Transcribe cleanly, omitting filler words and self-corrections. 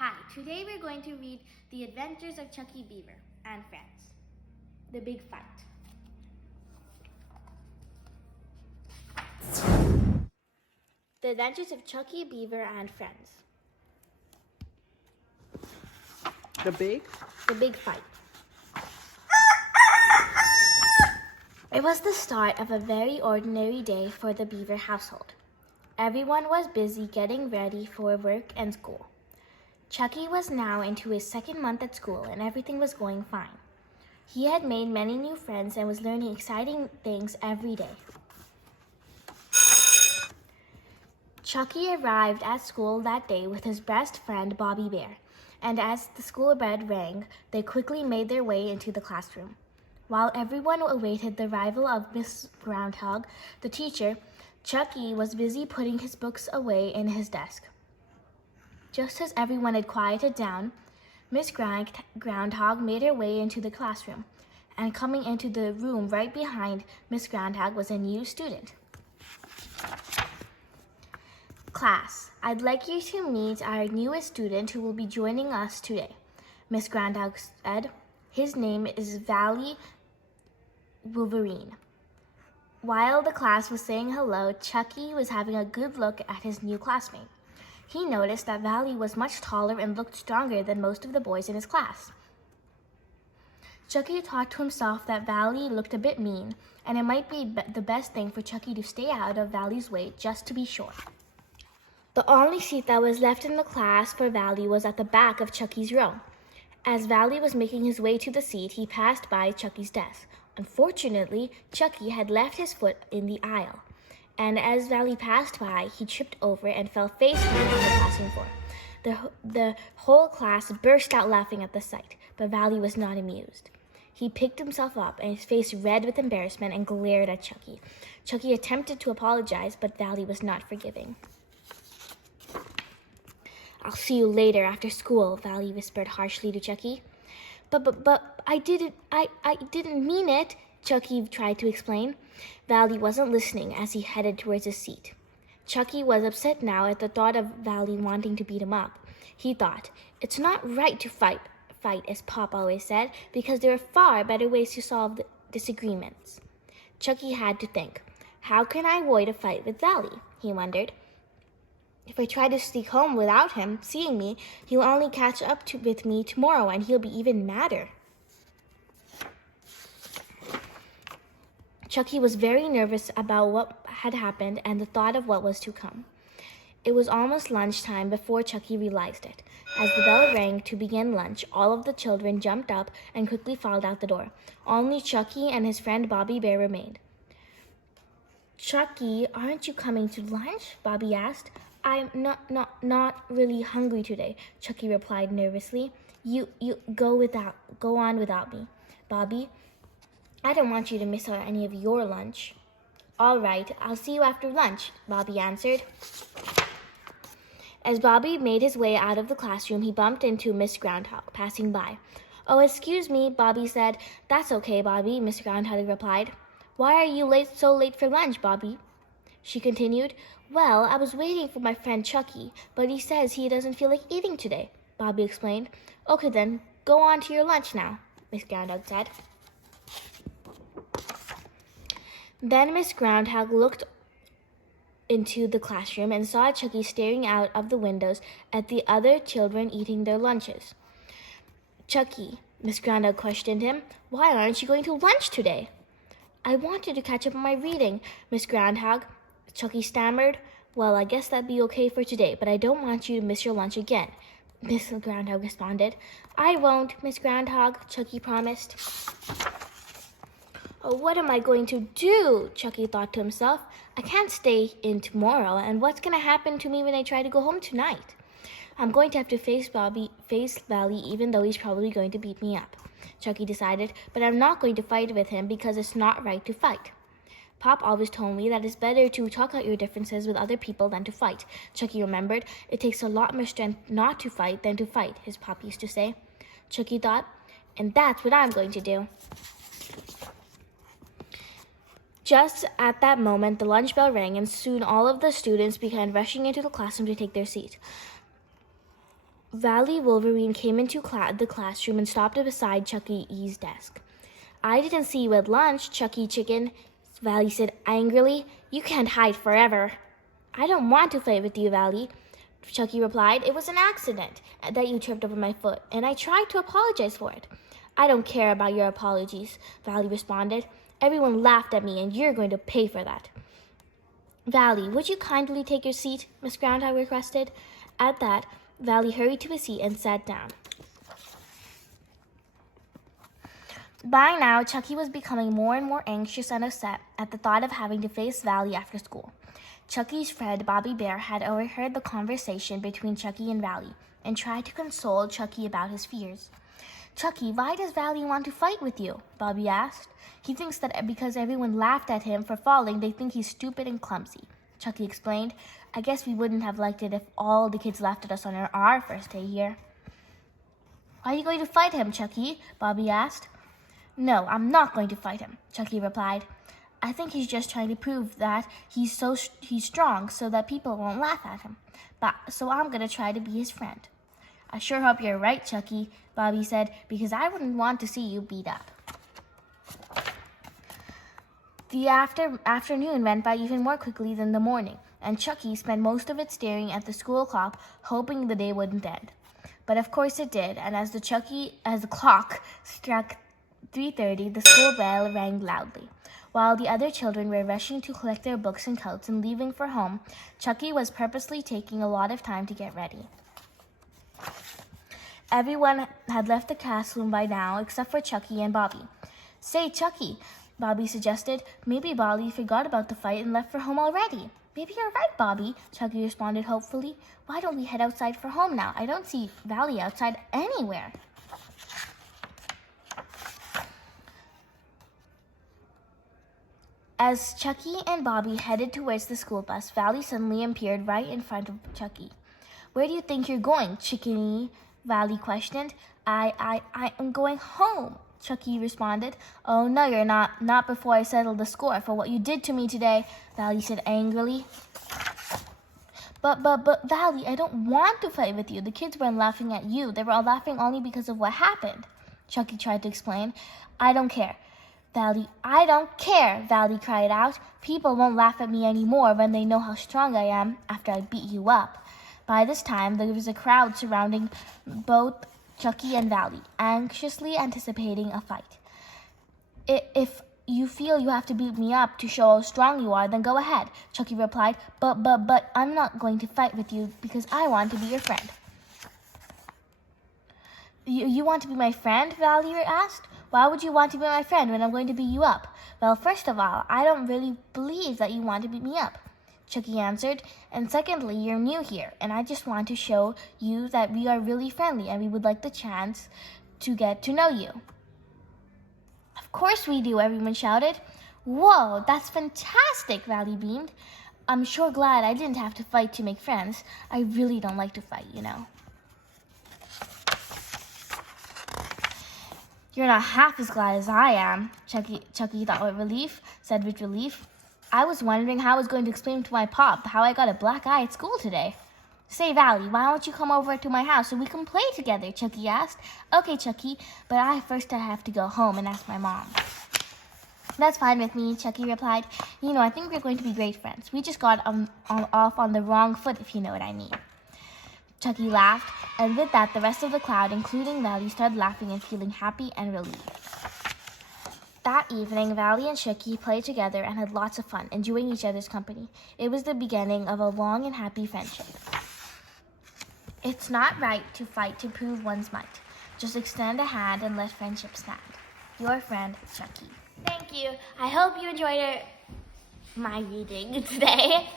Hi, today we're going to read The Adventures of Chucky Beaver and Friends. The Big Fight. The Adventures of Chucky Beaver and Friends. The Big Fight. It was the start of a very ordinary day for the Beaver household. Everyone was busy getting ready for work and school. Chucky was now into his second month at school and everything was going fine. He had made many new friends and was learning exciting things every day. Chucky arrived at school that day with his best friend Bobby Bear, and as the school bell rang, they quickly made their way into the classroom. While everyone awaited the arrival of Miss Groundhog, the teacher, Chucky was busy putting his books away in his desk. Just as everyone had quieted down, Miss Groundhog made her way into the classroom, and coming into the room right behind Miss Groundhog was a new student. Class, I'd like you to meet our newest student who will be joining us today, Miss Groundhog said. His name is Valley Wolverine. While the class was saying hello, Chucky was having a good look at his new classmate. He noticed that Valley was much taller and looked stronger than most of the boys in his class. Chucky thought to himself that Valley looked a bit mean, and it might be the best thing for Chucky to stay out of Valley's way just to be sure. The only seat that was left in the class for Valley was at the back of Chucky's row. As Valley was making his way to the seat, he passed by Chucky's desk. Unfortunately, Chucky had left his foot in the aisle, and as Valley passed by, he tripped over and fell face down on the classroom floor. The whole class burst out laughing at the sight, but Valley was not amused. He picked himself up, and his face red with embarrassment, and glared at Chucky. Chucky attempted to apologize, but Valley was not forgiving. "I'll see you later after school," Valley whispered harshly to Chucky. But I didn't mean it," Chucky tried to explain. Valley wasn't listening as he headed towards his seat. Chucky was upset now at the thought of Valley wanting to beat him up. He thought, "It's not right to fight, as Pop always said, because there are far better ways to solve the disagreements." Chucky had to think, "How can I avoid a fight with Valley?" he wondered. "If I try to sneak home without him seeing me, he'll only catch up with me tomorrow, and he'll be even madder." Chucky was very nervous about what had happened and the thought of what was to come. It was almost lunchtime before Chucky realized it. As the bell rang to begin lunch, all of the children jumped up and quickly filed out the door. Only Chucky and his friend Bobby Bear remained. "Chucky, aren't you coming to lunch?" Bobby asked. "I'm not really hungry today," Chucky replied nervously. You go on without me." "Bobby, I don't want you to miss out any of your lunch." "All right, I'll see you after lunch," Bobby answered. As Bobby made his way out of the classroom, he bumped into Miss Groundhog passing by. "Oh, excuse me," Bobby said. "That's okay, Bobby," Miss Groundhog replied. "Why are you so late for lunch, Bobby?" She continued. "Well, I was waiting for my friend Chucky, but he says he doesn't feel like eating today," Bobby explained. "Okay then, go on to your lunch now," Miss Groundhog said. Then Miss Groundhog looked into the classroom and saw Chucky staring out of the windows at the other children eating their lunches. "Chucky," Miss Groundhog questioned him, "why aren't you going to lunch today?" "I wanted to catch up on my reading, Miss Groundhog," Chucky stammered. "Well, I guess that'd be okay for today, but I don't want you to miss your lunch again," Miss Groundhog responded. "I won't, Miss Groundhog," Chucky promised. "Oh, what am I going to do?" Chucky thought to himself. "I can't stay in tomorrow, and what's going to happen to me when I try to go home tonight? I'm going to have to face Valley, even though he's probably going to beat me up," Chucky decided, "but I'm not going to fight with him because it's not right to fight. Pop always told me that it's better to talk out your differences with other people than to fight." Chucky remembered. "It takes a lot more strength not to fight than to fight," his pop used to say. Chucky thought, "And that's what I'm going to do." Just at that moment, the lunch bell rang, and soon all of the students began rushing into the classroom to take their seat. Valley Wolverine came into the classroom and stopped beside Chucky E's desk. "I didn't see you at lunch, Chucky Chicken," Valley said angrily. "You can't hide forever." "I don't want to fight with you, Valley," Chucky replied. "It was an accident that you tripped over my foot, and I tried to apologize for it." "I don't care about your apologies," Valley responded. "Everyone laughed at me, and you're going to pay for that." "Valley, would you kindly take your seat?" Miss Groundhog requested. At that, Valley hurried to his seat and sat down. By now, Chucky was becoming more and more anxious and upset at the thought of having to face Valley after school. Chucky's friend Bobby Bear had overheard the conversation between Chucky and Valley and tried to console Chucky about his fears. "Chucky, why does Valley want to fight with you?" Bobby asked. "He thinks that because everyone laughed at him for falling, they think he's stupid and clumsy," Chucky explained. "I guess we wouldn't have liked it if all the kids laughed at us on our first day here." "Are you going to fight him, Chucky?" Bobby asked. "No, I'm not going to fight him," Chucky replied. "I think he's just trying to prove that he's strong so that people won't laugh at him. So I'm going to try to be his friend." "I sure hope you're right, Chucky," Bobby said, "because I wouldn't want to see you beat up." The afternoon went by even more quickly than the morning, and Chucky spent most of it staring at the school clock, hoping the day wouldn't end. But of course it did, and as the clock struck 3:30, the school bell rang loudly. While the other children were rushing to collect their books and coats and leaving for home, Chucky was purposely taking a lot of time to get ready. Everyone had left the classroom by now, except for Chucky and Bobby. "Say, Chucky," Bobby suggested, "maybe Bobby forgot about the fight and left for home already." "Maybe you're right, Bobby," Chucky responded hopefully. "Why don't we head outside for home now? I don't see Valley outside anywhere." As Chucky and Bobby headed towards the school bus, Valley suddenly appeared right in front of Chucky. "Where do you think you're going, Chickeny?" Valley questioned. I am going home," Chucky responded. "Oh, no, you're not. Not before I settle the score for what you did to me today," Valley said angrily. But, Valley, I don't want to fight with you. The kids weren't laughing at you. They were all laughing only because of what happened," Chucky tried to explain. "I don't care. Valley, I don't care," Valley cried out. "People won't laugh at me anymore when they know how strong I am after I beat you up." By this time, there was a crowd surrounding both Chucky and Valley, anxiously anticipating a fight. If you feel you have to beat me up to show how strong you are, then go ahead," Chucky replied. But I'm not going to fight with you because I want to be your friend." You want to be my friend?" Valley asked. "Why would you want to be my friend when I'm going to beat you up?" "Well, first of all, I don't really believe that you want to beat me up," Chucky answered. "And secondly, you're new here, and I just want to show you that we are really friendly and we would like the chance to get to know you." "Of course we do," everyone shouted. "Whoa, that's fantastic," Valley beamed. "I'm sure glad I didn't have to fight to make friends. I really don't like to fight, you know." "You're not half as glad as I am," Chucky said with relief. "I was wondering how I was going to explain to my pop how I got a black eye at school today." "Say, Valley, why don't you come over to my house so we can play together?" Chucky asked. "Okay, Chucky, but I have to go home and ask my mom." "That's fine with me," Chucky replied. "You know, I think we're going to be great friends. We just got off on the wrong foot, if you know what I mean." Chucky laughed, and with that, the rest of the crowd, including Valley, started laughing and feeling happy and relieved. That evening, Valley and Chucky played together and had lots of fun, enjoying each other's company. It was the beginning of a long and happy friendship. It's not right to fight to prove one's might. Just extend a hand and let friendship stand. Your friend, Chucky. Thank you. I hope you enjoyed my reading today.